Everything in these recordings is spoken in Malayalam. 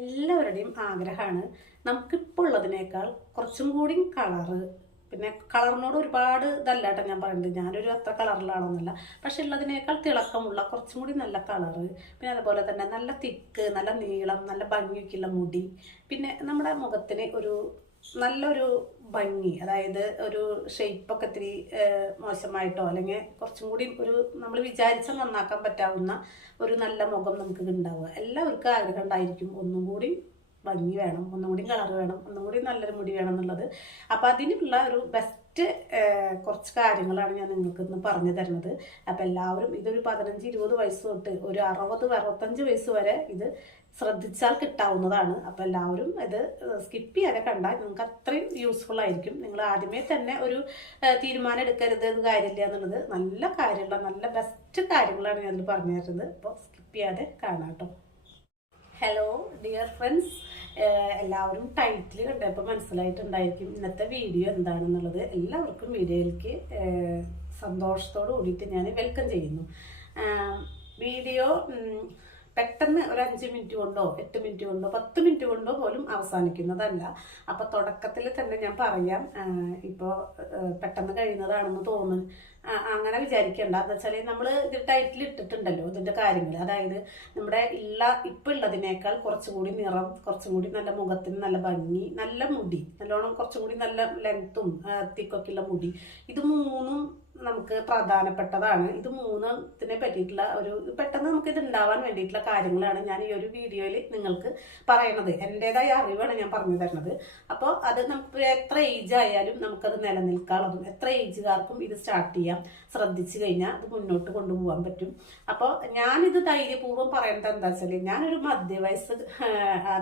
എല്ലാവരുടെയും ആഗ്രഹമാണ് നമുക്കിപ്പോൾ ഉള്ളതിനേക്കാൾ കുറച്ചും കൂടി കളറ്. പിന്നെ കളറിനോട് ഒരുപാട് ഇതല്ല കേട്ടോ ഞാൻ പറയുന്നത്, ഞാനൊരു അത്ര കളറിലാണെന്നല്ല, പക്ഷെ ഉള്ളതിനേക്കാൾ തിളക്കമുള്ള കുറച്ചും കൂടി നല്ല കളറ്, പിന്നെ അതുപോലെ തന്നെ നല്ല തിക്ക്, നല്ല നീളം, നല്ല ഭംഗിയൊക്കെയുള്ള മുടി, പിന്നെ നമ്മുടെ മുഖത്തിന് ഒരു നല്ലൊരു ഭംഗി, അതായത് ഒരു ഷേപ്പൊക്കെ ഇത്തിരി മോശമായിട്ടോ അല്ലെങ്കിൽ കുറച്ചും കൂടി ഒരു നമ്മൾ വിചാരിച്ചാൽ നന്നാക്കാൻ പറ്റാവുന്ന ഒരു നല്ല മുഖം നമുക്ക് ഉണ്ടാവുക. എല്ലാവർക്കും ആഗ്രഹം ഉണ്ടായിരിക്കും ഒന്നും കൂടി ഭംഗി വേണം, ഒന്നും കൂടി കളർ വേണം, ഒന്നും കൂടി നല്ലൊരു മുടി വേണം എന്നുള്ളത്. അപ്പം അതിനുള്ള ഒരു ബെസ്റ്റ് കുറച്ച് കാര്യങ്ങളാണ് ഞാൻ നിങ്ങൾക്ക് ഇന്ന് പറഞ്ഞു തരുന്നത്. അപ്പം എല്ലാവരും ഇതൊരു 15-20 വയസ്സ് തൊട്ട് ഒരു 60-65 വയസ്സ് വരെ ഇത് ശ്രദ്ധിച്ചാൽ കിട്ടാവുന്നതാണ്. അപ്പം എല്ലാവരും ഇത് സ്കിപ്പ് ചെയ്യാതെ കണ്ടാൽ നിങ്ങൾക്ക് അത്രയും യൂസ്ഫുൾ ആയിരിക്കും. നിങ്ങൾ ആദ്യമേ തന്നെ ഒരു തീരുമാനം എടുക്കരുത് എന്ന് കാര്യമില്ല എന്നുള്ളത് നല്ല കാര്യമുള്ള നല്ല ബെസ്റ്റ് കാര്യങ്ങളാണ് ഞാനിത് പറഞ്ഞു തരുന്നത്. അപ്പോൾ സ്കിപ്പ് ചെയ്യാതെ കാണാം കേട്ടോ. ഹലോ ഡിയർ ഫ്രണ്ട്സ്, എല്ലാവരും ടൈറ്റിൽ കണ്ടപ്പോൾ മനസ്സിലായിട്ടുണ്ടായിരിക്കും ഇന്നത്തെ വീഡിയോ എന്താണെന്നുള്ളത്. എല്ലാവർക്കും വീഡിയോയിലേക്ക് സന്തോഷത്തോട് കൂടിയിട്ട് ഞാൻ വെൽക്കം ചെയ്യുന്നു. വീഡിയോ പെട്ടെന്ന് ഒരു 5 മിനിറ്റ് കൊണ്ടോ 8 മിനിറ്റ് കൊണ്ടോ 10 മിനിറ്റ് കൊണ്ടോ പോലും അവസാനിക്കുന്നതല്ല. അപ്പോൾ തുടക്കത്തിൽ തന്നെ ഞാൻ പറയാം, ഇപ്പോൾ പെട്ടെന്ന് കഴിയുന്നതാണെന്ന് തോന്നുന്നു അങ്ങനെ വിചാരിക്കേണ്ട. എന്താ വെച്ചാൽ നമ്മൾ ഇത് ടൈറ്റിൽ ഇട്ടിട്ടുണ്ടല്ലോ ഇതിൻ്റെ കാര്യങ്ങൾ, അതായത് നമ്മുടെ ഇപ്പം ഉള്ളതിനേക്കാൾ കുറച്ചുകൂടി നിറം, കുറച്ചും കൂടി നല്ല മുഖത്തിന് നല്ല ഭംഗി, നല്ല മുടി, നല്ലോണം കുറച്ചും കൂടി നല്ല ലെങ്ത്തും തിക്കൊക്കെ ഉള്ള മുടി, ഇത് മൂന്നും നമുക്ക് പ്രധാനപ്പെട്ടതാണ്. ഇത് മൂന്നത്തിനെ പറ്റിയിട്ടുള്ള ഒരു പെട്ടെന്ന് നമുക്ക് ഇത് ഉണ്ടാവാൻ വേണ്ടിയിട്ടുള്ള കാര്യങ്ങളാണ് ഞാൻ ഈ ഒരു വീഡിയോയിൽ നിങ്ങൾക്ക് പറയണത്. എൻ്റെതായ അറിവാണ് ഞാൻ പറഞ്ഞു തരുന്നത്. അപ്പോൾ അത് നമുക്ക് എത്ര ഏജ് ആയാലും നമുക്കത് നിലനിൽക്കാനുള്ളതും, എത്ര ഏജുകാർക്കും ഇത് സ്റ്റാർട്ട് ചെയ്യാം. ശ്രദ്ധിച്ചു കഴിഞ്ഞാൽ അത് മുന്നോട്ട് കൊണ്ടുപോകാൻ പറ്റും. അപ്പോൾ ഞാനിത് ധൈര്യപൂർവ്വം പറയുന്നത് എന്താ വെച്ചാൽ, ഞാനൊരു മധ്യവയസ്സ്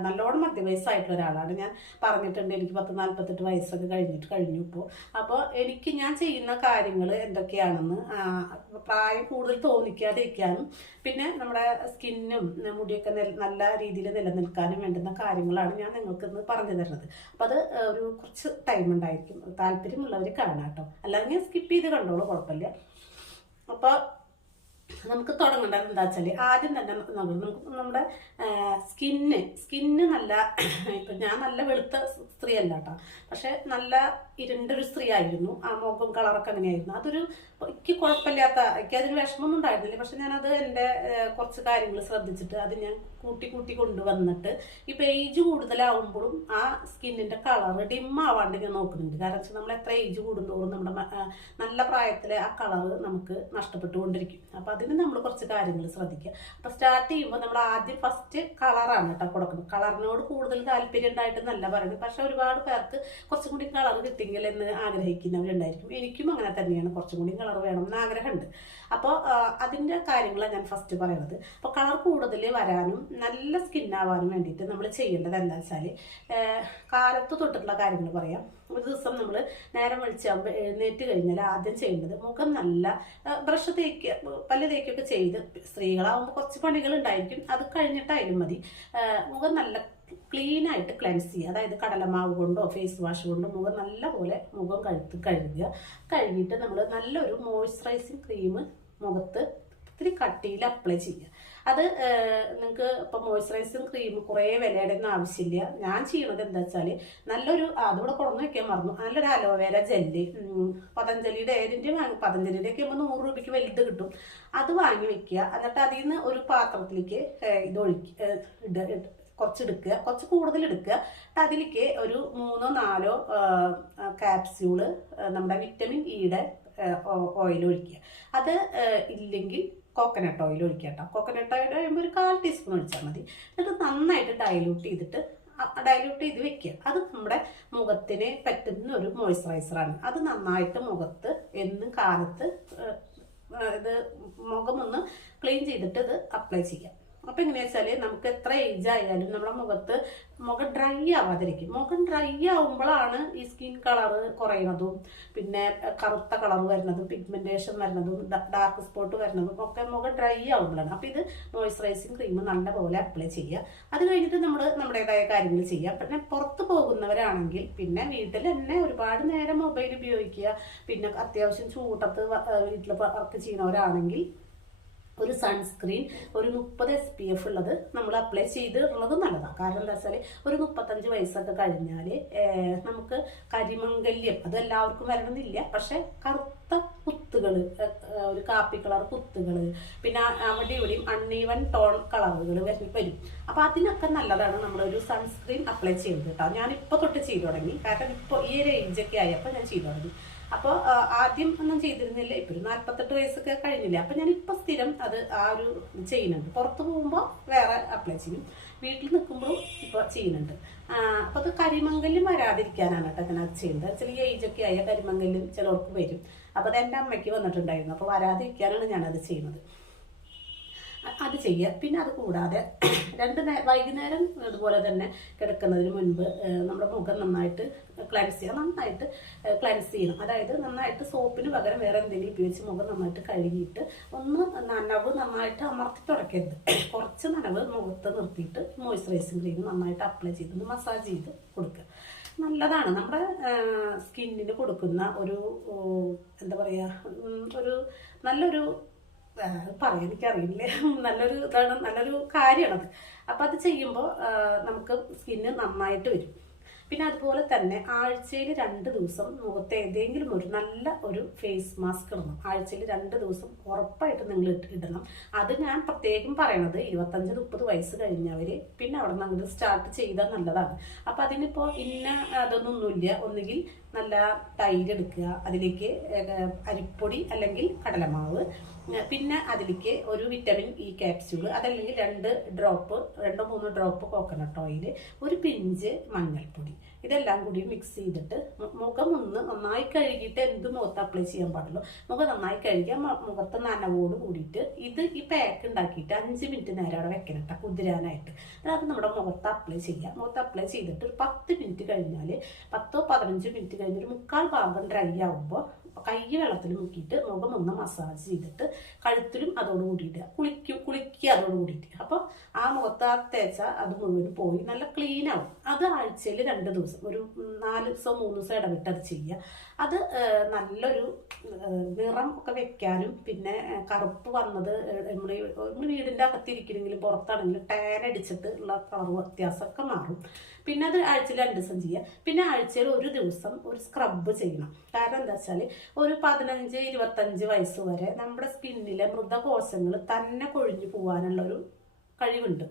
നല്ലോണം മധ്യവയസ്സായിട്ടുള്ള ഒരാളാണ്. ഞാൻ പറഞ്ഞിട്ടുണ്ട് എനിക്ക് 40-48 വയസ്സൊക്കെ കഴിഞ്ഞു ഇപ്പോൾ. അപ്പോൾ എനിക്ക് ഞാൻ ചെയ്യുന്ന കാര്യങ്ങൾ എന്തൊക്കെയാണെന്ന് പ്രായം കൂടുതൽ തോന്നിക്കാതിരിക്കാനും പിന്നെ നമ്മുടെ സ്കിന്നും മുടിയൊക്കെ നല്ല രീതിയിൽ നിലനിൽക്കാനും വേണ്ടുന്ന കാര്യങ്ങളാണ് ഞാൻ നിങ്ങൾക്ക് ഇന്ന് പറഞ്ഞു തരുന്നത്. അപ്പോൾ അത് ഒരു കുറച്ച് ടൈം ഉണ്ടായിരിക്കും, താല്പര്യമുള്ളവർ കാണാം കേട്ടോ, അല്ലെങ്കിൽ സ്കിപ്പ് ചെയ്ത് കണ്ടോളൂ, കുഴപ്പമില്ല. അപ്പോൾ നമുക്ക് തുടങ്ങേണ്ടത് എന്താ വെച്ചാൽ, ആദ്യം തന്നെ നമുക്ക് നമ്മുടെ സ്കിന്ന് നല്ല, ഇപ്പം ഞാൻ നല്ല വെളുത്ത സ്ത്രീ അല്ല കേട്ടോ, പക്ഷെ നല്ല ഇരുണ്ടൊരു സ്ത്രീ ആയിരുന്നു. ആ മുഖം കളറൊക്കെ അങ്ങനെയായിരുന്നു. എനിക്ക് കുഴപ്പമില്ലാത്ത, എനിക്കതിന് വിഷമമൊന്നും ഉണ്ടായിരുന്നില്ല. പക്ഷെ ഞാനത് എൻ്റെ കുറച്ച് കാര്യങ്ങൾ ശ്രദ്ധിച്ചിട്ട് അത് ഞാൻ കൂട്ടി കൊണ്ടുവന്നിട്ട് ഇപ്പം ഏജ് കൂടുതലാവുമ്പോഴും ആ സ്കിന്നിൻ്റെ കളർ ഡിമ്മാവാണ്ട് ഞാൻ നോക്കുന്നുണ്ട്. കാരണം വെച്ചാൽ നമ്മൾ എത്ര ഏജ് കൂടുന്തോറും നമ്മുടെ നല്ല പ്രായത്തിലെ ആ കളർ നമുക്ക് നഷ്ടപ്പെട്ടുകൊണ്ടിരിക്കും. അപ്പം അതിന് നമ്മൾ കുറച്ച് കാര്യങ്ങൾ ശ്രദ്ധിക്കുക. അപ്പം സ്റ്റാർട്ട് ചെയ്യുമ്പോൾ നമ്മൾ ആദ്യം ഫസ്റ്റ് കളറാണ് കേട്ടോ കൊടുക്കുന്നത്. കളറിനോട് കൂടുതൽ താല്പര്യം ഉണ്ടായിട്ടെന്നല്ല പറയുന്നത്, പക്ഷെ ഒരുപാട് പേർക്ക് കുറച്ചും കൂടി കളർ കിട്ടിയെങ്കിൽ എന്ന് ആഗ്രഹിക്കുന്നവരുണ്ടായിരിക്കും. എനിക്കും അങ്ങനെ തന്നെയാണ്, കുറച്ചും കൂടി കളർ വേണം എന്ന് ആഗ്രഹമുണ്ട്. അപ്പോൾ അതിൻ്റെ കാര്യങ്ങളാണ് ഞാൻ ഫസ്റ്റ് പറയുന്നത്. അപ്പോൾ കളർ കൂടുതൽ വരാനും നല്ല സ്കിന്നാവാനും വേണ്ടിയിട്ട് നമ്മൾ ചെയ്യേണ്ടത് എന്താ വെച്ചാൽ, കാലത്ത് തൊട്ടിട്ടുള്ള കാര്യങ്ങൾ പറയാം. ഒരു ദിവസം നമ്മൾ നേരം വെളിച്ചാകുമ്പോൾ എഴുന്നേറ്റ് കഴിഞ്ഞാൽ ആദ്യം ചെയ്യേണ്ടത് മുഖം നല്ല ബ്രഷ് പല്ല് തേക്കൊക്കെ ചെയ്ത്, സ്ത്രീകളാവുമ്പോൾ കുറച്ച് പണികൾ ഉണ്ടായിരിക്കും, അത് കഴിഞ്ഞിട്ടായാലും മതി. മുഖം നല്ല ക്ലീൻ ആയിട്ട് ക്ലെൻസ് ചെയ്യുക. അതായത് കടലമാവ് കൊണ്ടോ ഫേസ് വാഷ് കൊണ്ടോ മുഖം നല്ലപോലെ മുഖം കഴുകിയിട്ട് നമ്മൾ നല്ലൊരു മോയ്സ്ചറൈസിങ് ക്രീം മുഖത്ത് ഇത്തിരി കട്ടിയിൽ അപ്ലൈ ചെയ്യുക. അത് നിങ്ങൾക്ക് ഇപ്പം മോയ്സ്ചറൈസിങ് ക്രീം കുറേ വിലയുടെ ഒന്നും ആവശ്യമില്ല. ഞാൻ ചെയ്യണത് എന്താ വെച്ചാൽ, നല്ലൊരു അതിവിടെ കൊണ്ടു വയ്ക്കാൻ മറന്നു, നല്ലൊരു അലോവേര ജെല്ല് പതഞ്ജലിയുടെ പതഞ്ജലിയുടെയൊക്കെ ആകുമ്പോൾ 100 രൂപയ്ക്ക് വലുത് കിട്ടും. അത് വാങ്ങി വെക്കുക. എന്നിട്ട് അതിൽ നിന്ന് ഒരു പാത്രത്തിലേക്ക് കുറച്ചെടുക്കുക, കുറച്ച് കൂടുതൽ എടുക്കുക. അതിലേക്ക് ഒരു 3-4 ക്യാപ്സ്യൂള് നമ്മുടെ വിറ്റമിൻ ഇയുടെ ഓയിൽ ഒഴിക്കുക. അത് ഇല്ലെങ്കിൽ കോക്കനട്ട് ഓയിൽ ഒഴിക്കുക കേട്ടോ. കോക്കനട്ട് ഓയിൽ കഴിയുമ്പോൾ ഒരു 1/4 ടീസ്പൂൺ ഒഴിച്ചാൽ മതി. എന്നിട്ട് നന്നായിട്ട് ഡൈല്യൂട്ട് ചെയ്ത് വെക്കുക. അത് നമ്മുടെ മുഖത്തിന് പറ്റുന്ന ഒരു മോയ്സ്ചറൈസറാണ്. അത് നന്നായിട്ട് മുഖത്ത് എന്നും കാലത്ത് ഇത് മുഖമൊന്ന് ക്ലീൻ ചെയ്തിട്ട് ഇത് അപ്ലൈ ചെയ്യാം. അപ്പം എങ്ങനെയാ വെച്ചാൽ, നമുക്ക് എത്ര ഏജ് ആയാലും നമ്മുടെ മുഖം ഡ്രൈ ആവാതിരിക്കും. മുഖം ഡ്രൈ ആവുമ്പോഴാണ് ഈ സ്കിൻ കളർ കുറയുന്നതും പിന്നെ കറുത്ത കളർ വരുന്നതും പിഗ്മെന്റേഷൻ വരുന്നതും ഡാർക്ക് സ്പോട്ട് വരുന്നതും ഒക്കെ മുഖം ഡ്രൈ ആവുമ്പോഴാണ്. അപ്പം ഇത് മോയ്സ്ചറൈസിങ് ക്രീം നല്ലപോലെ അപ്ലൈ ചെയ്യുക. അത് കഴിഞ്ഞിട്ട് നമ്മൾ നമ്മുടേതായ കാര്യങ്ങൾ ചെയ്യുക. പിന്നെ പുറത്ത് പോകുന്നവരാണെങ്കിൽ പിന്നെ വീട്ടിൽ തന്നെ ഒരുപാട് നേരം മൊബൈൽ ഉപയോഗിക്കുക. പിന്നെ അത്യാവശ്യം ചൂട്ടത്ത് വീട്ടിൽ വർക്ക് ചെയ്യുന്നവരാണെങ്കിൽ ഒരു സൺസ്ക്രീൻ ഒരു 30 SPF ഉള്ളത് നമ്മൾ അപ്ലൈ ചെയ്തിട്ടുള്ളത് നല്ലതാണ്. കാരണം എന്താ വെച്ചാൽ ഒരു 35 വയസ്സൊക്കെ കഴിഞ്ഞാൽ നമുക്ക് കരിമംഗല്യം അത് എല്ലാവർക്കും വരണമെന്നില്ല, പക്ഷെ കറുത്ത കുത്തുകൾ, ഒരു കാപ്പി കളർ കുത്തുകൾ, പിന്നെ അവിടെ ഇവിടെയും അൺഈവൻ ടോൺ കളറുകൾ വരും. അപ്പോൾ അതിനൊക്കെ നല്ലതാണ് നമ്മളൊരു സൺസ്ക്രീൻ അപ്ലൈ ചെയ്ത് കേട്ടോ. ഞാനിപ്പോൾ തൊട്ട് ചെയ്തു തുടങ്ങി, കാരണം ഇപ്പോൾ ഈ ഒരു ഏജൊക്കെ ആയപ്പോൾ ഞാൻ ചെയ്തു തുടങ്ങി. അപ്പോൾ ആദ്യം ഒന്നും ചെയ്തിരുന്നില്ല, ഇപ്പോൾ ഒരു 48 വയസ്സൊക്കെ കഴിഞ്ഞില്ല. അപ്പോൾ ഞാനിപ്പോൾ സ്ഥിരം അത് ആ ഒരു ചെയ്യുന്നുണ്ട്. പുറത്ത് പോകുമ്പോൾ വേറെ അപ്ലൈ ചെയ്യും, വീട്ടിൽ നിൽക്കുമ്പോഴും ഇപ്പോൾ ചെയ്യുന്നുണ്ട്. അപ്പോൾ അത് കരിമംഗല്യം വരാതിരിക്കാനാണ് കേട്ടോ ഞാൻ അത് ചെയ്യുന്നത്. ചില ഏജൊക്കെ ആയ കരിമംഗല്യം ചിലർക്ക് വരും. അപ്പോൾ അത് എൻ്റെ അമ്മയ്ക്ക് വന്നിട്ടുണ്ടായിരുന്നു. അപ്പോൾ വരാതിരിക്കാനാണ് ഞാനത് ചെയ്യുന്നത്. അത് ചെയ്യുക. പിന്നെ അത് കൂടാതെ വൈകുന്നേരം അതുപോലെ തന്നെ കിടക്കുന്നതിന് മുൻപ് നമ്മുടെ മുഖം നന്നായിട്ട് ക്ലൻസ് ചെയ്യുക. നന്നായിട്ട് ക്ലൻസ് ചെയ്യണം. അതായത് നന്നായിട്ട് സോപ്പിന് പകരം വേറെ എന്തെങ്കിലും ഉപയോഗിച്ച് മുഖം നന്നായിട്ട് കഴുകിയിട്ട് ഒന്ന് നനവ് നന്നായിട്ട് അമർത്തി തുടക്കരുത്. കുറച്ച് നനവ് മുഖത്ത് നിർത്തിയിട്ട് മോയ്സ്ചറൈസിങ് ക്രീം നന്നായിട്ട് അപ്ലൈ ചെയ്ത് മസാജ് ചെയ്ത് കൊടുക്കുക. നല്ലതാണ്. നമ്മുടെ സ്കിന്നിന് കൊടുക്കുന്ന ഒരു എന്താ പറയുക, ഒരു നല്ലൊരു പറയാൻ എനിക്കറിയില്ല, നല്ലൊരു ഇതാണ്, നല്ലൊരു കാര്യമാണത്. അപ്പം അത് ചെയ്യുമ്പോൾ നമുക്ക് സ്കിന്ന് നന്നായിട്ട് വരും. പിന്നെ അതുപോലെ തന്നെ ആഴ്ചയിൽ 2 ദിവസം മുഖത്ത് ഏതെങ്കിലും ഒരു നല്ല ഒരു ഫേസ് മാസ്ക് ഇടണം. ആഴ്ചയിൽ 2 ദിവസം ഉറപ്പായിട്ട് നിങ്ങൾ ഇടണം. അത് ഞാൻ പ്രത്യേകം പറയണത് 25-30 വയസ്സ് കഴിഞ്ഞവർ പിന്നെ അവിടെ നിന്ന് അങ്ങോട്ട് സ്റ്റാർട്ട് ചെയ്താൽ നല്ലതാണ്. അപ്പം അതിനിപ്പോൾ ഇന്ന അതൊന്നൊന്നുമില്ല. ഒന്നുകിൽ നല്ല തൈര് എടുക്കുക, അതിലേക്ക് അരിപ്പൊടി അല്ലെങ്കിൽ കടലമാവ്, പിന്നെ അതിലേക്ക് ഒരു വിറ്റമിൻ ഇ ക്യാപ്സ്യൂൾ, അതല്ലെങ്കിൽ 2-3 ഡ്രോപ്പ് കോക്കനട്ട് ഓയിൽ, ഒരു പിഞ്ച് മഞ്ഞൾപ്പൊടി, ഇതെല്ലാം കൂടി മിക്സ് ചെയ്തിട്ട് മുഖം ഒന്ന് നന്നായി കഴുകിയിട്ട് എന്ത് മുഖത്ത് അപ്ലൈ ചെയ്യാൻ പാടുള്ളൂ. മുഖം നന്നായി കഴുകിയ മുഖത്ത് നനവോട് കൂടിയിട്ട് ഈ പാക്ക് ഉണ്ടാക്കിയിട്ട് 5 മിനിറ്റ് നേരം അവിടെ വെക്കണം കേട്ടോ, കുതിരാനായിട്ട്. അത് നമ്മുടെ മുഖത്ത് അപ്ലൈ ചെയ്യാം. മുഖത്ത് അപ്ലൈ ചെയ്തിട്ട് ഒരു 10 മിനിറ്റ് കഴിഞ്ഞാൽ 10-15 മിനിറ്റ് കഴിഞ്ഞൊരു 1/4 ഭാഗം ഡ്രൈ ആകുമ്പോൾ കൈ വെള്ളത്തിൽ മുക്കിയിട്ട് മുഖം ഒന്ന് മസാജ് ചെയ്തിട്ട് കഴുത്തിലും അതോട് കൂടിയിട്ട് കുളിക്കുക അതോട് കൂടിയിട്ട്. അപ്പോൾ ആ മുഖത്ത് ആ തേച്ച അത് മുഴുവൻ പോയി നല്ല ക്ലീൻ ആവും. അത് ആഴ്ചയിൽ 2 ദിവസം, ഒരു 4 ദിവസം 3 ദിവസം ഇടവിട്ട് അത് ചെയ്യുക. അത് നല്ലൊരു നിറം ഒക്കെ വെക്കാനും, പിന്നെ കറുപ്പ് വന്നത് നമ്മൾ വീടിൻ്റെ അകത്തിരിക്കണമെങ്കിലും പുറത്താണെങ്കിലും ടാൻ അടിച്ചിട്ട് ഉള്ള കളർ വ്യത്യാസമൊക്കെ മാറും. പിന്നെ അത് ആഴ്ചയിൽ 2 ദിവസം ചെയ്യുക. പിന്നെ ആഴ്ചയിൽ 1 ദിവസം ഒരു സ്ക്രബ് ചെയ്യണം. കാരണം എന്താ വെച്ചാൽ ഒരു 15-25 വയസ്സ് വരെ നമ്മുടെ സ്കിന്നിലെ മൃതകോശങ്ങൾ തന്നെ കൊഴിഞ്ഞു പോകാനുള്ളൊരു കഴിവുണ്ട്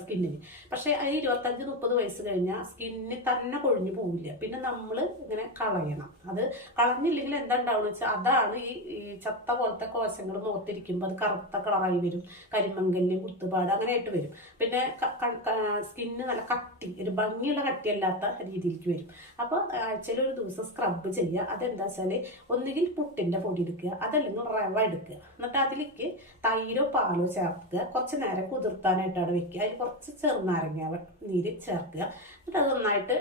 സ്കിന്നിന്. പക്ഷേ അത് 25-30 വയസ്സ് കഴിഞ്ഞാൽ സ്കിന്നിന് തന്നെ കൊഴിഞ്ഞു പോവില്ല. പിന്നെ നമ്മൾ ഇങ്ങനെ കളയണം. അത് കളഞ്ഞില്ലെങ്കിൽ എന്താ ഉണ്ടാവുക വെച്ചാൽ അതാണ് ഈ ചത്ത പോലത്തെ കോശങ്ങൾ മുഖത്തിരിക്കുമ്പോൾ അത് കറുത്ത കളറായി വരും, കരിമംഗല്യം, കുത്തുപാട് അങ്ങനെയായിട്ട് വരും. പിന്നെ സ്കിന്ന് നല്ല കട്ടി, ഒരു ഭംഗിയുള്ള കട്ടിയല്ലാത്ത രീതിയിലേക്ക് വരും. അപ്പോൾ ആഴ്ചയിൽ 1 ദിവസം സ്ക്രബ് ചെയ്യുക. അതെന്താ വെച്ചാൽ ഒന്നുകിൽ പുട്ടിൻ്റെ പൊടി എടുക്കുക, അതല്ലെങ്കിൽ റവ എടുക്കുക. എന്നിട്ട് അതിലേക്ക് തൈരോ പാലോ ചേർക്കുക. കുറച്ച് നേരം കുതിർത്താനായിട്ടാണ് വെക്കുക. അതിൽ കുറച്ച് ചെറുനാരങ്ങ നീര് ചേർക്കുക. എന്നിട്ട് അത് നന്നായിട്ട്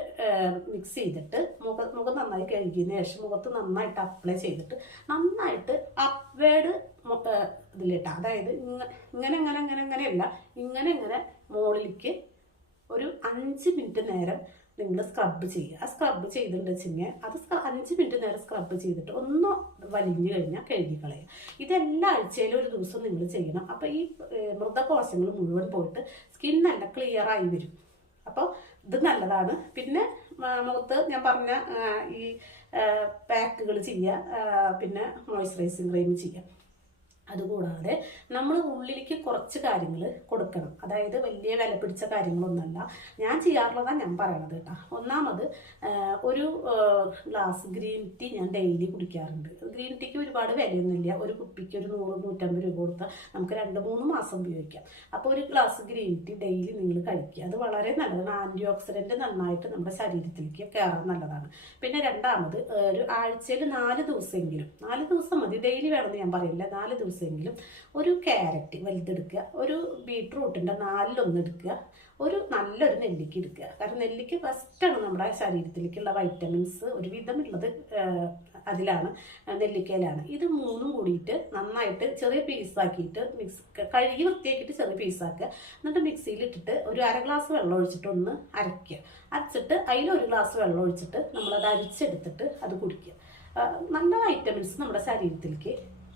മിക്സ് ചെയ്തിട്ട് മുഖം നന്നായി കഴുകിയതിന് ശേഷം മുഖത്ത് നന്നായിട്ട് അപ്ലൈ ചെയ്തിട്ട് നന്നായിട്ട് അപ്വേഡ് ഇതിലിട്ടാൽ, അതായത് ഇങ്ങനെയല്ല, ഇങ്ങനെ മുകളിലേക്ക് ഒരു 5 മിനിറ്റ് നേരം നിങ്ങൾ സ്ക്രബ് ചെയ്യുക. ആ സ്ക്രബ് ചെയ്തിട്ടുണ്ട് വെച്ചിങ്ങനെ അത് 5 മിനിറ്റ് നേരം സ്ക്രബ് ചെയ്തിട്ട് ഒന്ന് വലിഞ്ഞു കഴിഞ്ഞാൽ കഴുകിക്കളയുക. ഇതെല്ലാ ആഴ്ചയിലും 1 ദിവസം നിങ്ങൾ ചെയ്യണം. അപ്പോൾ ഈ മൃതകോശങ്ങൾ മുഴുവൻ പോയിട്ട് സ്കിൻ നല്ല ക്ലിയർ ആയി വരും. അപ്പോൾ ഇത് നല്ലതാണ്. പിന്നെ മുഖത്ത് ഞാൻ പറഞ്ഞ ഈ പാക്കുകൾ ചെയ്യുക, പിന്നെ മോയ്സ്ചറൈസിങ് ക്രീം ചെയ്യുക. അതുകൂടാതെ നമ്മൾ ഉള്ളിലേക്ക് കുറച്ച് കാര്യങ്ങൾ കൊടുക്കണം. അതായത് വലിയ വില പിടിച്ച കാര്യങ്ങളൊന്നുമല്ല ഞാൻ ചെയ്യാറുള്ളതാണ് ഞാൻ പറയണത് കേട്ടോ. ഒന്നാമത് ഒരു ഗ്ലാസ് ഗ്രീൻ ടീ ഞാൻ ഡെയിലി കുടിക്കാറുണ്ട്. ഗ്രീൻ ടീക്ക് ഒരുപാട് വിലയൊന്നുമില്ല. ഒരു കുപ്പിക്ക് ഒരു 100-150 രൂപ കൊടുത്താൽ നമുക്ക് 2-3 മാസം ഉപയോഗിക്കാം. അപ്പോൾ ഒരു ഗ്ലാസ് ഗ്രീൻ ടീ ഡെയിലി നിങ്ങൾ കഴിക്കുക. അത് വളരെ നല്ലതാണ്. ആൻറ്റി ഓക്സിഡൻറ്റ് നന്നായിട്ട് നമ്മുടെ ശരീരത്തിലേക്ക് കയറാൻ നല്ലതാണ്. പിന്നെ രണ്ടാമത് ഒരു ആഴ്ചയിൽ 4 ദിവസമെങ്കിലും, 4 ദിവസം മതി, ഡെയിലി വേണമെന്ന് ഞാൻ പറയില്ല, 4 ദിവസമെങ്കിലും ഒരു ക്യാരറ്റ് വലുതെടുക്കുക, ഒരു ബീട്രൂട്ടിൻ്റെ 4-1 എടുക്കുക, ഒരു നല്ലൊരു നെല്ലിക്ക എടുക്കുക. കാരണം നെല്ലിക്ക ഫസ്റ്റാണ് നമ്മുടെ ശരീരത്തിലേക്കുള്ള വൈറ്റമിൻസ് ഒരുവിധമുള്ളത് അതിലാണ്, നെല്ലിക്കയിലാണ്. ഇത് 3ഉം കൂടിയിട്ട് നന്നായിട്ട് ചെറിയ പീസാക്കിയിട്ട് കഴുകി വൃത്തിയാക്കിയിട്ട് ചെറിയ പീസാക്കുക. എന്നിട്ട് മിക്സിയിലിട്ടിട്ട് ഒരു 1/2 ഗ്ലാസ് വെള്ളം ഒഴിച്ചിട്ട് ഒന്ന് അരയ്ക്കുക. അരച്ചിട്ട് അതിൽ 1 ഗ്ലാസ് വെള്ളം ഒഴിച്ചിട്ട് നമ്മളത് അരിച്ചെടുത്തിട്ട് അത് കുടിക്കുക. നല്ല വൈറ്റമിൻസ് നമ്മുടെ ശരീരത്തിലേക്ക്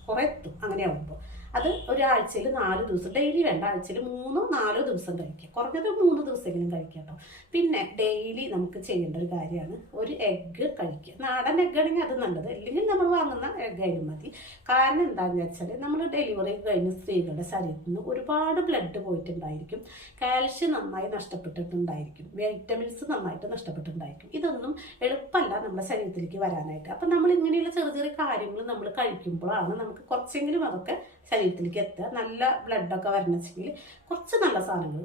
കുറേ എത്തും അങ്ങനെയാവുമ്പോൾ. അത് ഒരാഴ്ചയിൽ 4 ദിവസം, ഡെയിലി വേണ്ട, ആഴ്ചയിൽ 3-4 ദിവസം കഴിക്കുക, കുറഞ്ഞത് 3 ദിവസമെങ്കിലും കഴിക്കുക കേട്ടോ. പിന്നെ ഡെയിലി നമുക്ക് ചെയ്യേണ്ട ഒരു കാര്യമാണ് ഒരു എഗ്ഗ് കഴിക്കുക. നാടൻ എഗ്ഗ് ആണെങ്കിൽ അത് നല്ലത്, അല്ലെങ്കിൽ നമ്മൾ വാങ്ങുന്ന എഗ്ഗ് ആയാലും മതി. കാരണം എന്താണെന്ന് വെച്ചാൽ നമ്മൾ ഡെലിവറി കഴിഞ്ഞ സ്ത്രീകളുടെ ശരീരത്തിൽ നിന്ന് ഒരുപാട് ബ്ലഡ് പോയിട്ടുണ്ടായിരിക്കും, കാൽഷ്യം നന്നായി നഷ്ടപ്പെട്ടിട്ടുണ്ടായിരിക്കും, വൈറ്റമിൻസ് നന്നായിട്ട് നഷ്ടപ്പെട്ടിട്ടുണ്ടായിരിക്കും. ഇതൊന്നും എളുപ്പമല്ല നമ്മുടെ ശരീരത്തിലേക്ക് വരാനായിട്ട്. അപ്പം നമ്മൾ ഇങ്ങനെയുള്ള ചെറിയ ചെറിയ കാര്യങ്ങൾ നമ്മൾ കഴിക്കുമ്പോഴാണ് നമുക്ക് കുറച്ചെങ്കിലും അതൊക്കെ ശരീരത്തിലേക്ക് എത്തുക. നല്ല ബ്ലഡൊക്കെ വരണമെങ്കിൽ കുറച്ച് നല്ല സാധനങ്ങൾ,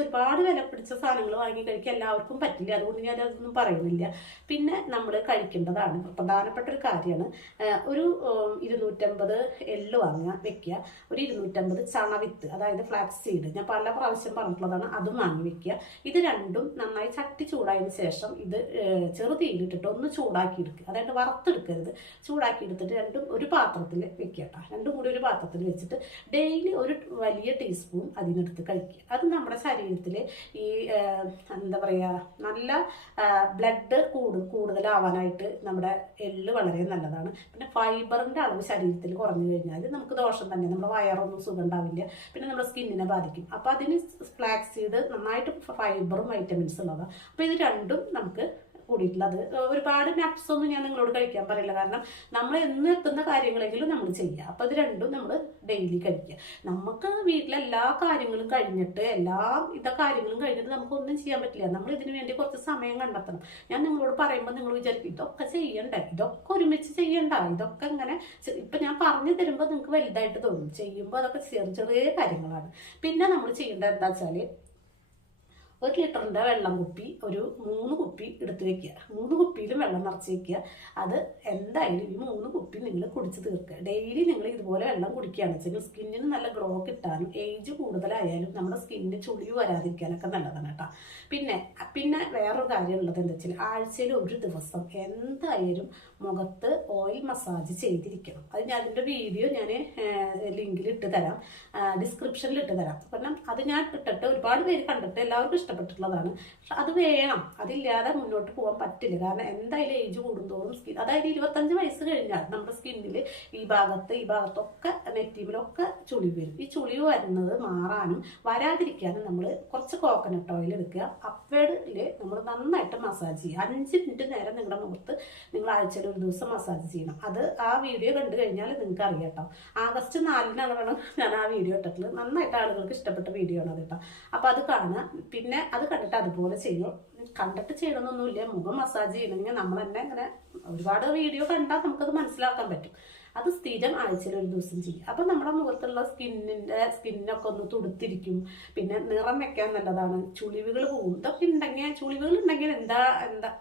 ഒരുപാട് വില പിടിച്ച സാധനങ്ങൾ വാങ്ങി കഴിക്കാൻ എല്ലാവർക്കും പറ്റില്ല, അതുകൊണ്ട് ഞാൻ അതൊന്നും പറയുന്നില്ല. പിന്നെ നമ്മൾ കഴിക്കേണ്ടതാണ് പ്രധാനപ്പെട്ട ഒരു കാര്യമാണ്, ഒരു 250 എള്ള് വാങ്ങുക വെക്കുക, ഒരു 250 ചണവിത്ത് അതായത് ഫ്ലാക്സ് സീഡ്, ഞാൻ പല പ്രാവശ്യം പറഞ്ഞിട്ടുള്ളതാണ്, അതും വാങ്ങി വെക്കുക. ഇത് രണ്ടും നന്നായി ചട്ടി ചൂടായതിനു ശേഷം ഇത് ചെറുതീയിലിട്ടിട്ട് ഒന്ന് ചൂടാക്കി എടുക്കുക, അതായത് വറുത്തെടുക്കരുത്, ചൂടാക്കി എടുത്തിട്ട് രണ്ടും ഒരു പാത്രത്തിൽ വെക്കുക കേട്ടോ. രണ്ടും കൂടി ഒരു പാത്രത്തിൽ വെച്ചിട്ട് ഡെയിലി ഒരു വലിയ ടീസ്പൂൺ അതിനെടുത്ത് കഴിക്കുക. അത് നമ്മുടെ ശരീരത്തിൽ ഈ എന്താ പറയുക നല്ല ബ്ലഡ് കൂടുതലാവാനായിട്ട് നമ്മുടെ എള്ള് വളരെ നല്ലതാണ്. പിന്നെ ഫൈബറിൻ്റെ അളവ് ശരീരത്തിൽ കുറഞ്ഞു കഴിഞ്ഞാൽ നമുക്ക് ദോഷം തന്നെ, നമ്മുടെ വയറൊന്നും സുഖം ഉണ്ടാവില്ല, പിന്നെ നമ്മുടെ സ്കിന്നിനെ ബാധിക്കും. അപ്പോൾ അതിന് ഫ്ലാക്സ് സീഡ് നന്നായിട്ട് ഫൈബറും വൈറ്റമിൻസും ഉള്ളതാണ്. അപ്പോൾ ഇത് രണ്ടും നമുക്ക് കൂടിയിട്ടുള്ളത്. ഒരുപാട് നട്ട്സ് ഒന്നും ഞാൻ നിങ്ങളോട് കഴിക്കാൻ പറയില്ല, കാരണം നമ്മൾ എന്ന് എത്തുന്ന കാര്യങ്ങളെങ്കിലും നമ്മൾ ചെയ്യുക. അപ്പോൾ ഇത് രണ്ടും നമ്മൾ ഡെയിലി കഴിക്കുക. നമുക്ക് വീട്ടിലെ എല്ലാ കാര്യങ്ങളും കഴിഞ്ഞിട്ട് കാര്യങ്ങളും കഴിഞ്ഞിട്ട് നമുക്കൊന്നും ചെയ്യാൻ പറ്റില്ല. നമ്മൾ ഇതിനു വേണ്ടി കുറച്ച് സമയം കണ്ടെത്തണം. ഞാൻ നിങ്ങളോട് പറയുമ്പോൾ നിങ്ങൾ വിചാരിക്കും ഇതൊക്കെ ചെയ്യണ്ടേ, ഇതൊക്കെ ഒരുമിച്ച് ചെയ്യണ്ട, ഇതൊക്കെ ഇങ്ങനെ ഇപ്പം ഞാൻ പറഞ്ഞു തരുമ്പോൾ നിങ്ങൾക്ക് വലുതായിട്ട് തോന്നും, ചെയ്യുമ്പോൾ അതൊക്കെ ചെറിയ ചെറിയ കാര്യങ്ങളാണ്. പിന്നെ നമ്മൾ ചെയ്യേണ്ടത് എന്താ വെച്ചാൽ 1 ലിറ്ററിൻ്റെ വെള്ളം കുപ്പി ഒരു 3 കുപ്പി എടുത്ത് വെക്കുക, 3 കുപ്പിയിലും വെള്ളം നിറച്ച് വെക്കുക. അത് എന്തായാലും ഈ 3 കുപ്പി നിങ്ങൾ കുടിച്ച് തീർക്കുക. ഡെയിലി നിങ്ങൾ ഇതുപോലെ വെള്ളം കുടിക്കുകയാണെന്ന് വെച്ചാൽ സ്കിന്നിന് നല്ല ഗ്ലോ കിട്ടാനും ഏജ് കൂടുതലായാലും നമ്മുടെ സ്കിന്നിന് ചുളിവ് വരാതിരിക്കാനൊക്കെ നല്ലതാണ് കേട്ടോ. പിന്നെ വേറൊരു കാര്യം ഉള്ളത് എന്താ വെച്ചാൽ ആഴ്ചയിൽ ഒരു ദിവസം എന്തായാലും മുഖത്ത് ഓയിൽ മസാജ് ചെയ്തിരിക്കണം. അത് ഞാൻ അതിൻ്റെ വീഡിയോ ഞാൻ ലിങ്കിൽ ഇട്ട് തരാം, ഡിസ്ക്രിപ്ഷനിൽ ഇട്ട് തരാം. കാരണം അത് ഞാൻ ഇട്ടിട്ട് ഒരുപാട് പേര് കണ്ടിട്ട് എല്ലാവർക്കും ഇഷ്ടപ്പെട്ടിട്ടുള്ളതാണ്. പക്ഷെ അത് വേണം, അതില്ലാതെ മുന്നോട്ട് പോകാൻ പറ്റില്ല. കാരണം എന്തായാലും ഏജ് കൂടുന്തോറും സ്കിൻ, അതായത് 25 വയസ്സ് കഴിഞ്ഞാൽ നമ്മുടെ സ്കിന്നിൽ ഈ ഭാഗത്തൊക്കെ നെറ്റീവിലൊക്കെ ചുളിവ് വരും. ഈ ചുളിവ് വരുന്നത് മാറാനും വരാതിരിക്കാനും നമ്മൾ കുറച്ച് കോക്കനട്ട് ഓയിൽ എടുക്കുക, അപ്വേഡിൽ നമ്മൾ നന്നായിട്ട് മസാജ് ചെയ്യുക. 5 മിനിറ്റ് നേരം നിങ്ങളുടെ മുഖത്ത് നിങ്ങൾ ആഴ്ചയിൽ ഒരു ദിവസം മസാജ് ചെയ്യണം. അത് ആ വീഡിയോ കണ്ടു കഴിഞ്ഞാൽ നിങ്ങൾക്ക് അറിയാം കേട്ടോ. ആഗസ്റ്റ് 4-നാണ് ഞാൻ ആ വീഡിയോ ഇട്ടിട്ടുള്ളത്. നന്നായിട്ട് ആളുകൾക്ക് ഇഷ്ടപ്പെട്ട വീഡിയോ ആണ് അത് കേട്ടോ. അപ്പോൾ അത് കാണുക, പിന്നെ അത് കണ്ടിട്ട് അതുപോലെ ചെയ്യും. കണ്ടിട്ട് ചെയ്യണമെന്നൊന്നുമില്ല, മുഖം മസാജ് ചെയ്യണമെങ്കിൽ നമ്മൾ തന്നെ ഇങ്ങനെ ഒരുപാട് വീഡിയോ കണ്ടാൽ നമുക്കത് മനസ്സിലാക്കാൻ പറ്റും. അത് സ്ഥിരം ആഴ്ചയിൽ ഒരു ദിവസം ചെയ്യും. അപ്പം നമ്മുടെ മുഖത്തുള്ള സ്കിന്നൊക്കെ ഒന്ന് തുടുത്തിരിക്കും. പിന്നെ നിറം വെക്കാൻ നല്ലതാണ്, ചുളിവുകൾ പോവും. ഇതൊക്കെ ചുളിവുകൾ ഉണ്ടെങ്കിൽ എന്താ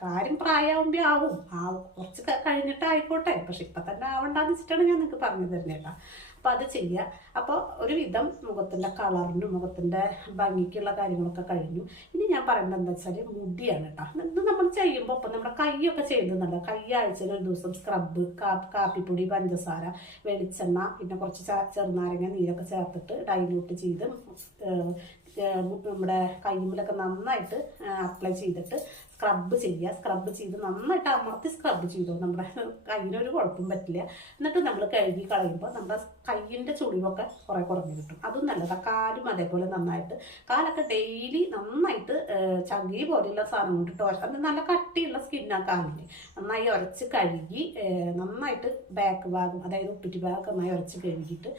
കാര്യം പ്രായമാകുമ്പോൾ ആവും, കുറച്ച് കഴിഞ്ഞിട്ട് ആയിക്കോട്ടെ, പക്ഷെ ഇപ്പം തന്നെ ആവണ്ടെന്ന് വെച്ചിട്ടാണ് ഞാൻ നിങ്ങൾക്ക് പറഞ്ഞു തരുന്നത് കേട്ടോ. അപ്പം അത് ചെയ്യുക. അപ്പോൾ ഒരുവിധം മുഖത്തിൻ്റെ കളറിനും മുഖത്തിൻ്റെ ഭംഗിക്കുള്ള കാര്യങ്ങളൊക്കെ കഴിഞ്ഞു. ഇനി ഞാൻ പറയുന്നത് എന്താ വെച്ചാൽ മുടിയാണ് കേട്ടോ. ഇത് നമ്മൾ ചെയ്യുമ്പോൾ ഇപ്പം നമ്മുടെ കൈയൊക്കെ ചെയ്യുന്നുണ്ടല്ലോ, കൈ ആഴ്ചയിൽ ഒരു ദിവസം സ്ക്രബ്, കാപ്പിപ്പൊടി, പഞ്ചസാര, വെളിച്ചെണ്ണ, പിന്നെ കുറച്ച് ചെറുനാരങ്ങ നീരൊക്കെ ചേർത്തിട്ട് ഡൈല്യൂട്ട് ചെയ്ത് നമ്മുടെ കൈമ്മിലൊക്കെ നന്നായിട്ട് അപ്ലൈ ചെയ്തിട്ട് സ്ക്രബ് ചെയ്യുക. സ്ക്രബ് ചെയ്ത് നന്നായിട്ട് അമർത്തി സ്ക്രബ് ചെയ്തു, നമ്മുടെ കയ്യിനൊരു കുഴപ്പം പറ്റില്ല. എന്നിട്ട് നമ്മൾ കഴുകി കളയുമ്പോൾ നമ്മുടെ കയ്യിൻ്റെ ചുളിവൊക്കെ കുറഞ്ഞു കിട്ടും. അതും നല്ലതാണ്. കാലും അതേപോലെ നന്നായിട്ട്, കാലൊക്കെ ഡെയിലി നന്നായിട്ട് ചകി പോലെയുള്ള സാധനം കൊണ്ടിട്ട് അത് നല്ല കട്ടിയുള്ള സ്കിന്നാണ് കാലിന്. നന്നായി ഉരച്ച് കഴുകി നന്നായിട്ട് ബാക്ക് ഭാഗം, അതായത് ഉപ്പിറ്റി ഭാഗം നന്നായി ഉരച്ച് കഴുകിയിട്ട്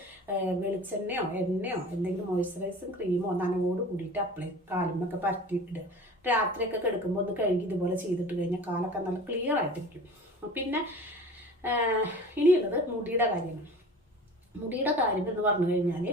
വെളിച്ചെണ്ണയോ എണ്ണയോ എന്തെങ്കിലും മോയ്സ്ചറൈസും ക്രീമോ നനവോട് കൂടിയിട്ട് കാലുമൊക്കെ പരത്തിയിട്ടിടുക. രാത്രിയൊക്കെ കിടക്കുമ്പോൾ ഒന്ന് കഴുകി ഇതുപോലെ ചെയ്തിട്ട് കഴിഞ്ഞാൽ കാലൊക്കെ നല്ല ക്ലിയർ ആയിട്ടിരിക്കും. പിന്നെ ഇനിയുള്ളത് മുടിയുടെ കാര്യമാണ്. മുടിയുടെ കാര്യം എന്ന് പറഞ്ഞു കഴിഞ്ഞാൽ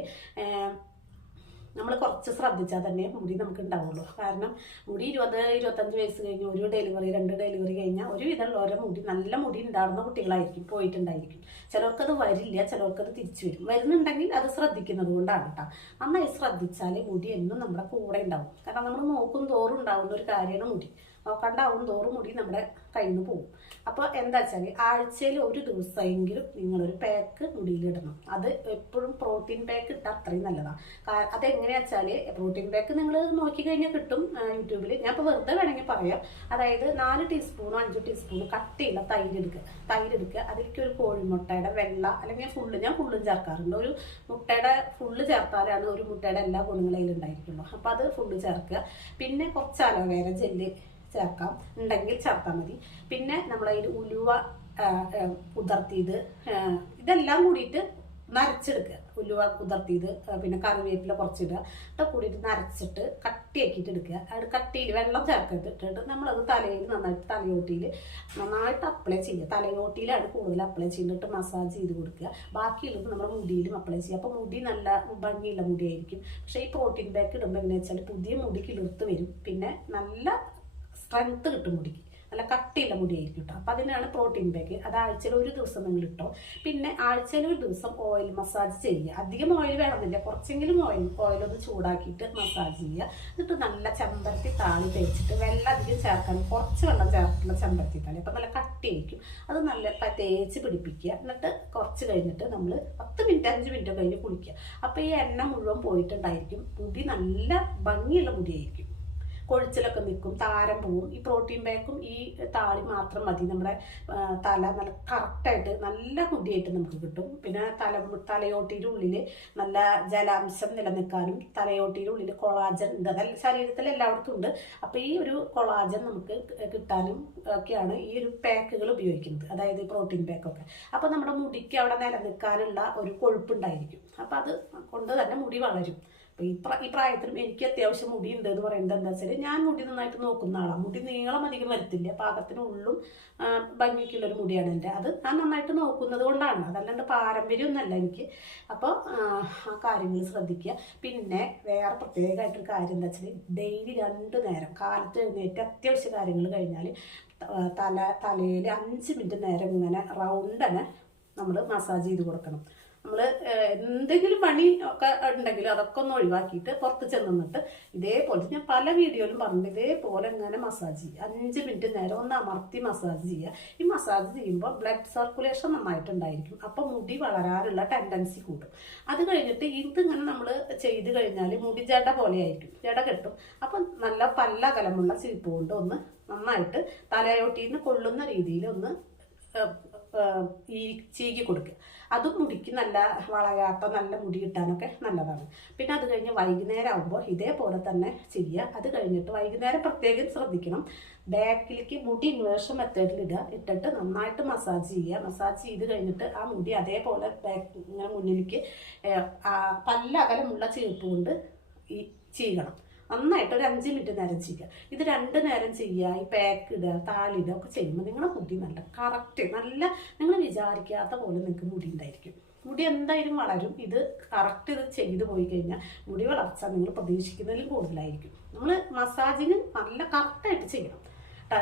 നമ്മൾ കുറച്ച് ശ്രദ്ധിച്ചാൽ തന്നെ മുടി നമുക്ക് ഉണ്ടാവുള്ളൂ. കാരണം മുടി 20-25 വയസ്സ് കഴിഞ്ഞ് ഒരു ഡെലിവറി 2 ഡെലിവറി കഴിഞ്ഞാൽ ഒരുവിധമുള്ളവരെ നല്ല മുടി ഉണ്ടാകുന്ന കുട്ടികളായിരിക്കും, പോയിട്ടുണ്ടായിരിക്കും. ചിലർക്കത് വരില്ല, ചിലർക്കത് തിരിച്ചു വരും. വരുന്നുണ്ടെങ്കിൽ അത് ശ്രദ്ധിക്കുന്നത് കൊണ്ടാണ് കേട്ടോ. നന്നായി ശ്രദ്ധിച്ചാൽ മുടി എന്നും നമ്മുടെ കൂടെ ഉണ്ടാവും. കാരണം നമ്മൾ നോക്കും തോറും ഉണ്ടാവുന്ന ഒരു കാര്യമാണ് മുടി. നോക്കാണ്ടാവും തോറും മുടി നമ്മുടെ കയ്യിൽ നിന്ന് പോകും. അപ്പോൾ എന്താ വെച്ചാൽ ആഴ്ചയിൽ ഒരു ദിവസമെങ്കിലും നിങ്ങളൊരു പാക്ക് മുടിയിലിടണം. അത് എപ്പോഴും പ്രോട്ടീൻ പാക്ക് ഇട്ടാൽ അത്രയും നല്ലതാണ്. അതെങ്ങനെയാ വെച്ചാൽ പ്രോട്ടീൻ പാക്ക് നിങ്ങൾ നോക്കിക്കഴിഞ്ഞാൽ കിട്ടും യൂട്യൂബിൽ. ഞാൻ ഇപ്പോൾ വെറുതെ വേണമെങ്കിൽ പറയാം. അതായത് 4 ടീസ്പൂണോ 5 ടീസ്പൂണോ കട്ടിയുള്ള തൈരെടുക്കുക. അതിലേക്ക് ഒരു കോഴിമുട്ടയുടെ വെള്ള അല്ലെങ്കിൽ ഞാൻ ഫുള്ളും ചേർക്കാറുണ്ട്. ഒരു മുട്ടയുടെ ഫുള്ള് ചേർത്താലാണ് ഒരു മുട്ടയുടെ എല്ലാ ഗുണങ്ങളും അതിലുണ്ടായിരിക്കുള്ളൂ. അപ്പോൾ അത് ഫുള്ള് ചേർക്കുക. പിന്നെ കുറച്ച് അലോവേര ജെല്ല് ചേർക്കാം, ഉണ്ടെങ്കിൽ ചേർത്താൽ മതി. പിന്നെ നമ്മളതിൽ ഉലുവ കുതിർത്തിയത്, ഇതെല്ലാം കൂടിയിട്ട് നരച്ചെടുക്കുക. ഉലുവ കുതിർത്തിയത്, പിന്നെ കറിവേപ്പില കുറച്ചിടുക, ഇട്ട് കൂടിയിട്ട് നരച്ചിട്ട് കട്ടിയാക്കിയിട്ട് എടുക്കുക. അത് കട്ടിയിൽ വെള്ളം ചേർത്തിട്ടിട്ട് നമ്മളത് തലയിൽ നന്നായിട്ട് തലയോട്ടിയിൽ നന്നായിട്ട് അപ്ലൈ ചെയ്യുക. തലയോട്ടിയിലാണ് കൂടുതൽ അപ്ലൈ ചെയ്തിട്ട് മസാജ് ചെയ്ത് കൊടുക്കുക. ബാക്കിയുള്ളത് നമ്മുടെ മുടിയിലും അപ്ലൈ ചെയ്യുക. അപ്പോൾ മുടി നല്ല ഭംഗിയുള്ള മുടിയായിരിക്കും. പക്ഷേ ഈ പ്രോട്ടീൻ പാക്ക് ഇടുമ്പോൾ എങ്ങനെയാ വെച്ചാൽ പുതിയ മുടി കിളിർത്ത് വരും. പിന്നെ നല്ല സ്ട്രെങ്ത്ത് കിട്ടും മുടിക്ക്, നല്ല കട്ടിയുള്ള മുടിയായിരിക്കും കേട്ടോ. അപ്പോൾ അതിനാണ് പ്രോട്ടീൻ പാക്ക്. അത് ആഴ്ചയിൽ ഒരു ദിവസം നിങ്ങൾ ഇട്ടോ. പിന്നെ ആഴ്ചയിൽ ഒരു ദിവസം ഓയിൽ മസാജ് ചെയ്യുക. അധികം ഓയിൽ വേണമെന്നില്ല, കുറച്ചെങ്കിലും ഓയിലൊന്ന് ചൂടാക്കിയിട്ട് മസാജ് ചെയ്യുക. എന്നിട്ട് നല്ല ചെമ്പരത്തി താളി തേച്ചിട്ട് വെള്ളം അധികം ചേർക്കാൻ, കുറച്ച് വെള്ളം ചേർത്തിട്ടുള്ള ചെമ്പരത്തി താളി, അപ്പോൾ നല്ല കട്ടിയായിരിക്കും. അത് നല്ല തേച്ച് പിടിപ്പിക്കുക. എന്നിട്ട് കുറച്ച് കഴിഞ്ഞിട്ട് നമ്മൾ 10 മിനിറ്റ് 5 മിനിറ്റ് കഴിഞ്ഞ് കുളിക്കുക. അപ്പോൾ ഈ എണ്ണ മുഴുവൻ പോയിട്ടുണ്ടായിരിക്കും. മുടി നല്ല ഭംഗിയുള്ള മുടിയായിരിക്കും. കൊഴിച്ചിലൊക്കെ നിൽക്കും, താരം പോവും. ഈ പ്രോട്ടീൻ പാക്കും ഈ താളി മാത്രം മതി. നമ്മുടെ തല നല്ല കറക്റ്റായിട്ട് നല്ല മുടിയായിട്ട് നമുക്ക് കിട്ടും. പിന്നെ തലയോട്ടിയുടെ ഉള്ളിൽ നല്ല ജലാംശം നിലനിൽക്കാനും തലയോട്ടിയുടെ ഉള്ളിൽ കൊളാജൻ ഉണ്ട്. അതെല്ലാം ശരീരത്തിൽ എല്ലായിടത്തും ഉണ്ട്. അപ്പോൾ ഈ ഒരു കൊളാജൻ നമുക്ക് കിട്ടാനും ഒക്കെയാണ് ഈ ഒരു പാക്കുകൾ ഉപയോഗിക്കുന്നത്, അതായത് പ്രോട്ടീൻ പാക്കൊക്കെ. അപ്പോൾ നമ്മുടെ മുടിക്ക് അവിടെ നിലനിൽക്കാനുള്ള ഒരു കൊഴുപ്പുണ്ടായിരിക്കും. അപ്പോൾ അത് കൊണ്ട് തന്നെ മുടി വളരും. അപ്പോൾ ഈ പ്രായത്തിലും എനിക്ക് അത്യാവശ്യം മുടി ഉണ്ട് എന്ന് പറയുന്നത് എന്താ വെച്ചാൽ ഞാൻ മുടി നന്നായിട്ട് നോക്കുന്ന ആളാണ്. മുടി നീളം അധികം വരത്തില്ല, പാകത്തിനുള്ളും ഭംഗിക്കുള്ളൊരു മുടിയാണ് എൻ്റെ. അത് ഞാൻ നന്നായിട്ട് നോക്കുന്നത് കൊണ്ടാണ്, അതല്ലാണ്ട് പാരമ്പര്യമൊന്നുമല്ല എനിക്ക്. അപ്പോൾ ആ കാര്യങ്ങൾ ശ്രദ്ധിക്കുക. പിന്നെ വേറെ പ്രത്യേകമായിട്ടൊരു കാര്യം എന്താ വെച്ചാൽ ഡെയിലി 2 നേരം കാലത്ത് എഴുന്നേറ്റ് അത്യാവശ്യ കാര്യങ്ങൾ കഴിഞ്ഞാൽ തലയിൽ 5 മിനിറ്റ് നേരം ഇങ്ങനെ റൗണ്ട് തന്നെ നമ്മൾ മസാജ് ചെയ്ത് കൊടുക്കണം. നമ്മൾ എന്തെങ്കിലും പണി ഒക്കെ ഉണ്ടെങ്കിൽ അതൊക്കെ ഒന്ന് ഒഴിവാക്കിയിട്ട് പുറത്ത് ചെന്നിട്ട് ഇതേപോലെ ഞാൻ പല വീഡിയോയിലും പറഞ്ഞിട്ട് ഇതേപോലെ ഇങ്ങനെ മസാജ് ചെയ്യുക. 5 മിനിറ്റ് നേരം ഒന്ന് അമർത്തി മസാജ് ചെയ്യുക. ഈ മസാജ് ചെയ്യുമ്പോൾ ബ്ലഡ് സർക്കുലേഷൻ നന്നായിട്ടുണ്ടായിരിക്കും. അപ്പോൾ മുടി വളരാനുള്ള ടെൻഡൻസി കൂടും. അത് കഴിഞ്ഞിട്ട് ഇതിങ്ങനെ നമ്മൾ ചെയ്ത് കഴിഞ്ഞാൽ മുടി ജട പോലെ ആയിരിക്കും, ജട കെട്ടും. അപ്പം നല്ല പല്ലകലമുള്ള ചീപ്പ് കൊണ്ട് ഒന്ന് നന്നായിട്ട് തലയോട്ടിയിൽ നിന്ന് കൊള്ളുന്ന രീതിയിൽ ഒന്ന് ഈ ചീകി കൊടുക്കുക. അതും മുടിക്ക് നല്ല വളരാത്ത നല്ല മുടി കിട്ടാനൊക്കെ നല്ലതാണ്. പിന്നെ അത് കഴിഞ്ഞ് വൈകുന്നേരം ആകുമ്പോൾ ഇതേപോലെ തന്നെ ചെയ്യുക. അത് കഴിഞ്ഞിട്ട് വൈകുന്നേരം പ്രത്യേകം ശ്രദ്ധിക്കണം, ബാക്കിലേക്ക് മുടി ഇൻവേർഷൻ മെത്തേഡിൽ ഇട്ടിട്ട് നന്നായിട്ട് മസാജ് ചെയ്യുക. മസാജ് ചെയ്ത് കഴിഞ്ഞിട്ട് ആ മുടി അതേപോലെ ഇങ്ങനെ മുന്നിലേക്ക് പല്ലകലമുള്ള ചീപ്പ് കൊണ്ട് ഈ ചീകണം. നന്നായിട്ട് ഒരു 5 മിനിറ്റ് നേരം ചെയ്യുക. ഇത് 2 നേരം ചെയ്യുക. ഈ പാക്ക് ഇടുക, താളിടുക ഒക്കെ ചെയ്യുമ്പോൾ നിങ്ങളുടെ മുടി നല്ല കറക്റ്റ്, നല്ല നിങ്ങൾ വിചാരിക്കാത്ത പോലെ നിങ്ങൾക്ക് മുടി ഉണ്ടായിരിക്കും. മുടി എന്തായാലും വളരും. ഇത് കറക്റ്റ് ഇത് ചെയ്ത് പോയി കഴിഞ്ഞാൽ മുടി വളർച്ച നിങ്ങൾ പ്രതീക്ഷിക്കുന്നതിലും കൂടുതലായിരിക്കും. നമ്മൾ മസാജിങ് നല്ല കറക്റ്റായിട്ട് ചെയ്യണം.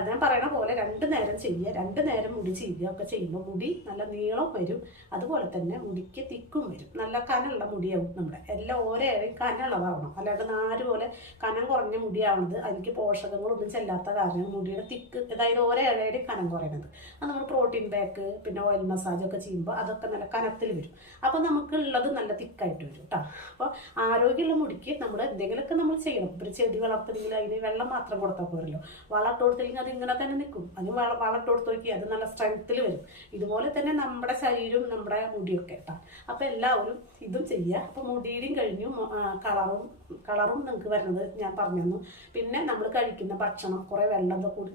ഞാൻ പറയണ പോലെ 2 നേരം ചെയ്യുക. 2 നേരം മുടി ചെയ്യുക ഒക്കെ ചെയ്യുമ്പോൾ മുടി നല്ല നീളം വരും. അതുപോലെ തന്നെ മുടിക്ക് തിക്കും വരും. നല്ല കനമുള്ള മുടിയാവും. നമ്മുടെ എല്ലാം ഓരോയും കനമുള്ളതാവണം. അല്ലാണ്ട് നാര് പോലെ കനം കുറഞ്ഞ മുടിയാവുന്നത് അതിലേക്ക് പോഷകങ്ങളൊന്നും ചെല്ലാത്ത കാരണം മുടിയുടെ തിക്ക്, അതായത് ഓരോ ഇഴയുടെ കനം കുറയണത്. അത് നമ്മൾ പ്രോട്ടീൻ പാക്ക് പിന്നെ ഓയിൽ മസാജ് ഒക്കെ ചെയ്യുമ്പോൾ അതൊക്കെ നല്ല കനത്തിൽ വരും. അപ്പോൾ നമുക്കുള്ളത് നല്ല തിക്കായിട്ട് വരും കേട്ടോ. അപ്പോൾ ആരോഗ്യമുള്ള മുടിക്ക് നമ്മൾ എന്തെങ്കിലുമൊക്കെ നമ്മൾ ചെയ്യണം. ഒരു ചെടി വളർത്തണമെങ്കിൽ അതിന് വെള്ളം മാത്രം കൊടുത്താൽ പോരല്ലോ. വളമിട്ട് കൊടുത്തില്ലെങ്കിൽ അത് ഇങ്ങനെ തന്നെ നിൽക്കും. അതിന് വളമിട്ട് കൊടുത്ത് നോക്കി അത് നല്ല സ്ട്രെങ്ത്തിൽ വരും. ഇതുപോലെ തന്നെ നമ്മുടെ ശരീരവും നമ്മുടെ മുടിയൊക്കെ കേട്ടോ. അപ്പോൾ എല്ലാവരും ഇതും ചെയ്യുക. അപ്പോൾ മുടിയുടെയും കഴിഞ്ഞു, കളറും നിങ്ങൾക്ക് വരുന്നത് ഞാൻ പറഞ്ഞു തന്നു. പിന്നെ നമ്മൾ കഴിക്കുന്ന ഭക്ഷണം കുറേ വെള്ളം കൂടി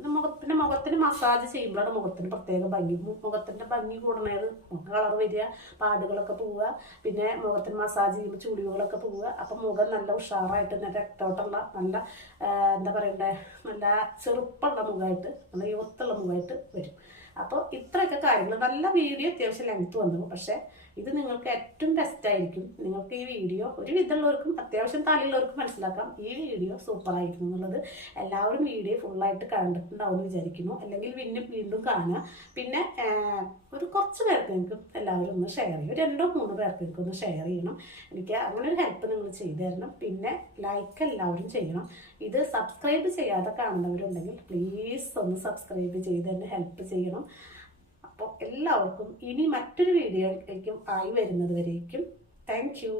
മുഖത്തിന് മസാജ് ചെയ്യുമ്പോഴാണ് മുഖത്തിന് പ്രത്യേക ഭംഗി. മുഖത്തിൻ്റെ ഭംഗി കൂടണത് കളർ വരിക, പാടുകളൊക്കെ പോവുക, പിന്നെ മുഖത്തിന് മസാജ് ചെയ്യുമ്പോൾ ചുളിവുകളൊക്കെ പോവുക. അപ്പം മുഖം നല്ല ഉഷാറായിട്ട് നല്ല രക്തോട്ടമുള്ള നല്ല എന്താ പറയണ്ടേ നല്ല ചെറുപ്പമുള്ള മുഖമായിട്ട് നല്ല യുവത്തുള്ള മുഖമായിട്ട് വരും. അപ്പോൾ ഇത്രയൊക്കെ കാര്യങ്ങൾ, നല്ല വീഡിയോ അത്യാവശ്യം ലെങ്ത് വന്നു. പക്ഷേ ഇത് നിങ്ങൾക്ക് ഏറ്റവും ബെസ്റ്റ് ആയിരിക്കും. നിങ്ങൾക്ക് ഈ വീഡിയോ ഒരു വിധമുള്ളവർക്കും അത്യാവശ്യം തലയുള്ളവർക്കും മനസ്സിലാക്കാം. ഈ വീഡിയോ സൂപ്പറായിരിക്കും എന്നുള്ളത് എല്ലാവരും വീഡിയോ ഫുള്ളായിട്ട് കണ്ടിട്ടുണ്ടാവും എന്ന് വിചാരിക്കുന്നു. അല്ലെങ്കിൽ വീണ്ടും കാണുക. പിന്നെ ഒരു കുറച്ച് കുറച്ച് പേർക്കെങ്കിലും എല്ലാവരും ഒന്ന് ഷെയർ ചെയ്യും. 2-3 പേർക്കെങ്കിലും ഒന്ന് ഷെയർ ചെയ്യണം. എനിക്ക് അങ്ങനെ ഒരു ഹെൽപ്പ് നിങ്ങൾ ചെയ്തു തരണം. പിന്നെ ലൈക്ക് എല്ലാവരും ചെയ്യണം. ഇത് സബ്സ്ക്രൈബ് ചെയ്യാതെ കാണുന്നവരുണ്ടെങ്കിൽ പ്ലീസ് ഒന്ന് സബ്സ്ക്രൈബ് ചെയ്ത് എന്നെ ഹെൽപ്പ് ചെയ്യണം. അപ്പോൾ എല്ലാവർക്കും ഇനി മറ്റൊരു വീഡിയോയിലേക്കും ആയി വരുന്നത് വരേക്കും താങ്ക് യു.